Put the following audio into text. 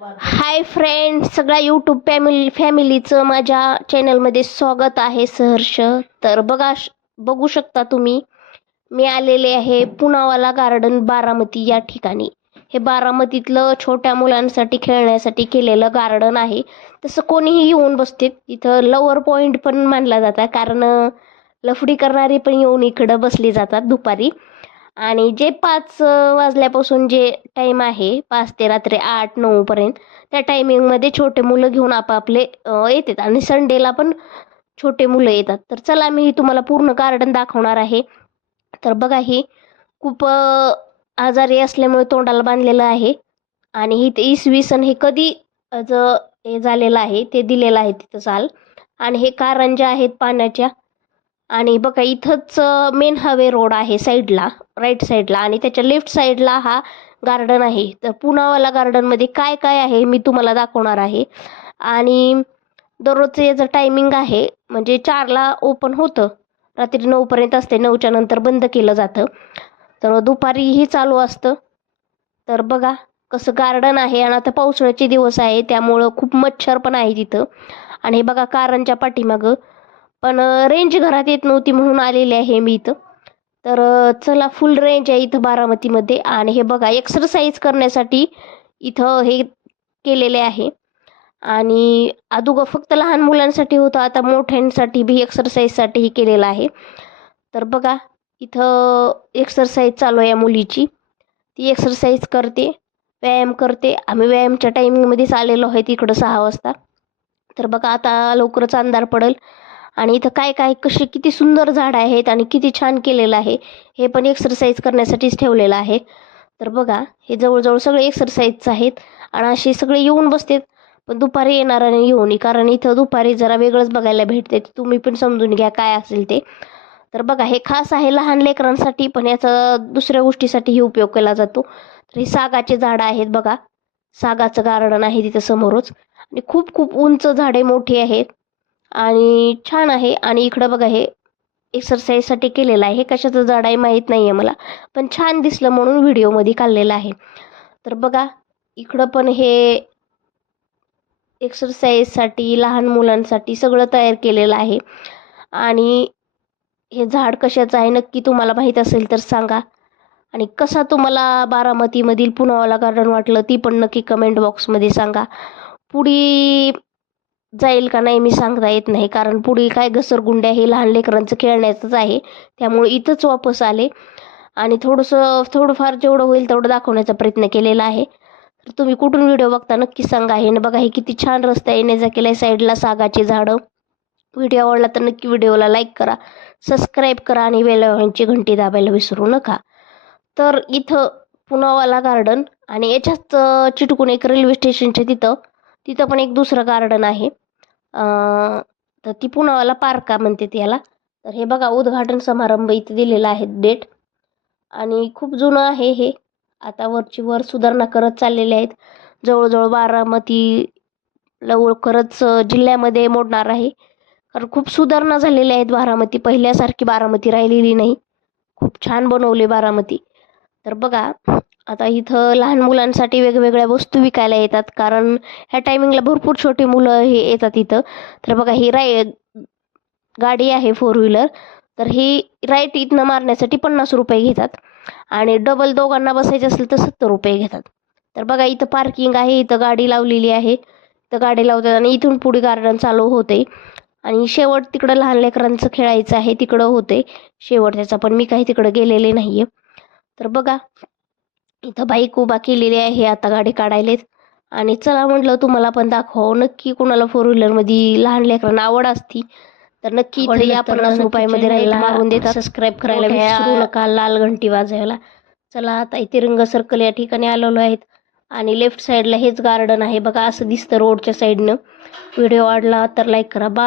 हाय friend सगळ्या YouTube family फॅमिलीचं माझ्या चॅनलमध्ये स्वागत आहे सहर्ष. तर बघा बघू शकता तुम्ही मी आलेले आहे पुनावाला गार्डन बारामती या ठिकाणी. हे बारामतीतलं छोट्या मुलांसाठी खेळण्यासाठी केलेलं गार्डन आहे. तसं कोणीही येऊन बसते. इथं लवर पॉईंट पण मानला जातात. कारण लफडी करणारी पण येऊन इकडं बसली जातात दुपारी. आणि जे पाच वाजल्यापासून जे टाईम आहे पाच ते रात्री आठ नऊपर्यंत त्या टायमिंगमध्ये छोटे मुलं घेऊन आपापले येतात. आणि संडेला पण छोटे मुलं येतात. तर चला मी तुम्हाला पूर्ण गार्डन दाखवणार आहे. तर बघा ही खूप आजारी असल्यामुळे तोंडाला बांधलेलं आहे. आणि ही ते इसवी सन हे कधी ज हे झालेलं आहे ते दिलेलं आहे तिथं चाल आणि हे कारंजा आहेत पाण्याच्या. आणि बघा इथंच मेन हवे रोड आहे साईडला राईट साईडला आणि त्याच्या लेफ्ट साईडला हा गार्डन आहे. तर पुनावाला गार्डनमध्ये काय काय आहे मी तुम्हाला दाखवणार आहे. आणि दररोजचं याचं टायमिंग आहे म्हणजे चारला ओपन होतं. रात्री नऊपर्यंत असते नऊच्या नंतर बंद केलं जातं. तर दुपारीही चालू असतं. तर बघा कसं गार्डन आहे आणि आता पावसाळ्याचे दिवस आहे त्यामुळं खूप मच्छर पण आहे तिथं. आणि बघा कारांच्या पाठीमागं पण रेंज घरात येत नव्हती म्हणून आलेली आहे मी इथं. तर चला फुल रेंज आहे इथं बारामतीमध्ये. आणि हे बघा एक्सरसाइज करण्यासाठी इथं हे केलेले आहे. आणि अदोगं फक्त लहान मुलांसाठी होतं. आता मोठ्यांसाठी बी एक्सरसाइजसाठीही केलेलं आहे. तर बघा इथं एक्सरसाइज चालू आहे या मुलीची. ती एक्सरसाइज करते व्यायाम करते. आम्ही व्यायामच्या टायमिंगमध्येच आलेलो आहे तिकडं सहा वाजता. तर बघा आता लवकरच अंधार पडेल. आणि इथं काय काय कसे किती सुंदर झाडं आहेत आणि किती छान केलेलं आहे हे पण एक्सरसाइज करण्यासाठीच ठेवलेलं आहे. तर बघा हे जवळजवळ सगळे एक्सरसाइजच आहेत आणि असे सगळे येऊन बसतात पण दुपारी येणार आणि येऊन कारण इथं दुपारी जरा वेगळंच बघायला भेटते तुम्ही पण समजून घ्या काय असेल ते. तर बघा हे खास आहे लहान लेकरांसाठी पण याचा दुसऱ्या गोष्टीसाठीही उपयोग केला जातो. तर हे सागाचे झाडं आहेत बघा सागाचं गार्डन आहे तिथं समोरच. आणि खूप खूप उंच झाडे मोठी आहेत. आणि छान आहे. आणि इकडं बघा हे एक्सरसाइजसाठी केलेलं आहे. हे कशाचं झाड आहे माहीत नाही आहे मला पण छान दिसलं म्हणून व्हिडिओमध्ये काढलेलं आहे. तर बघा इकडं पण हे एक्सरसाइजसाठी लहान मुलांसाठी सगळं तयार केलेलं आहे. आणि हे झाड कशाचं आहे नक्की तुम्हाला माहीत असेल तर सांगा. आणि कसा तुम्हाला बारामतीमधील पुनावाला गार्डन वाटलं ती पण नक्की कमेंट बॉक्समध्ये सांगा. पुढी जाईल का नाही मी सांगता येत नाही. कारण पुढे काय घसरगुंड्या हे लहान लेकरांचं खेळण्याचंच आहे. त्यामुळे इथंच वापस आले. आणि थोडंसं थोडंफार जेवढं होईल तेवढं दाखवण्याचा प्रयत्न केलेला आहे. तर तुम्ही कुठून व्हिडिओ बघता नक्की सांगा. हे न बघा हे किती छान रस्ता येण्याचा केला आहे. साईडला सागाची झाडं. व्हिडिओ आवडला तर नक्की व्हिडिओला लाईक करा. सबस्क्राईब करा आणि वेळची घंटी दाबायला विसरू नका. तर इथं पुनावाला गार्डन आणि याच्याच चिटकून एक रेल्वे स्टेशनच्या तिथं तिथं पण एक दुसरं गार्डन आहे. तर ती पुनावाला पारका म्हणतात याला. तर हे बघा उद्घाटन समारंभ इथे दिलेला आहे डेट. आणि खूप जुनं आहे हे. आता वरची वर सुधारणा करत चाललेले आहेत. जवळजवळ बारामती लवकरच जिल्ह्यामध्ये मोडणार आहे. कारण खूप सुधारणा झालेल्या आहेत बारामती पहिल्यासारखी बारामती राहिलेली नाही. खूप छान बनवले बारामती तर बघा आता इथं लहान मुलांसाठी वेगवेगळ्या वस्तू विकायला येतात कारण ह्या टायमिंगला भरपूर छोटी मुलं हे येतात इथं. तर बघा ही राय गाडी आहे फोर व्हीलर तर ही राईट इथनं मारण्यासाठी पन्नास रुपये घेतात आणि डबल दोघांना बसायचे असेल तर सत्तर रुपये घेतात. तर बघा इथं पार्किंग आहे इथं गाडी लावलेली आहे. इथं गाडी लावतात आणि इथून पुढे गार्डन चालू होते. आणि शेवट तिकडं लहान लेकरांचं खेळायचं आहे तिकडं होते. शेवट त्याचा पण मी काही तिकडं गेलेले नाही आहे तर बघा इथं बाईक उभा केलेली आहे आता गाडी काढायलेत. आणि चला म्हटलं तुम्हाला पण दाखव नक्की कोणाला फोर व्हीलरमध्ये लहान लेकरांना आवड असती तर नक्की या पन्नास नक्की रुपयामध्ये channel राईट ला मारून देतात. सबस्क्राईब करायला विसरू नका. लाल घंटी वाजवायला. चला आता इथे रंग सर्कल या ठिकाणी आलेलो आहेत. आणि लेफ्ट साईडला हेच गार्डन आहे. बघा असं दिसतं रोडच्या साईडनं व्हिडिओ आवडला तर लाईक करा. बा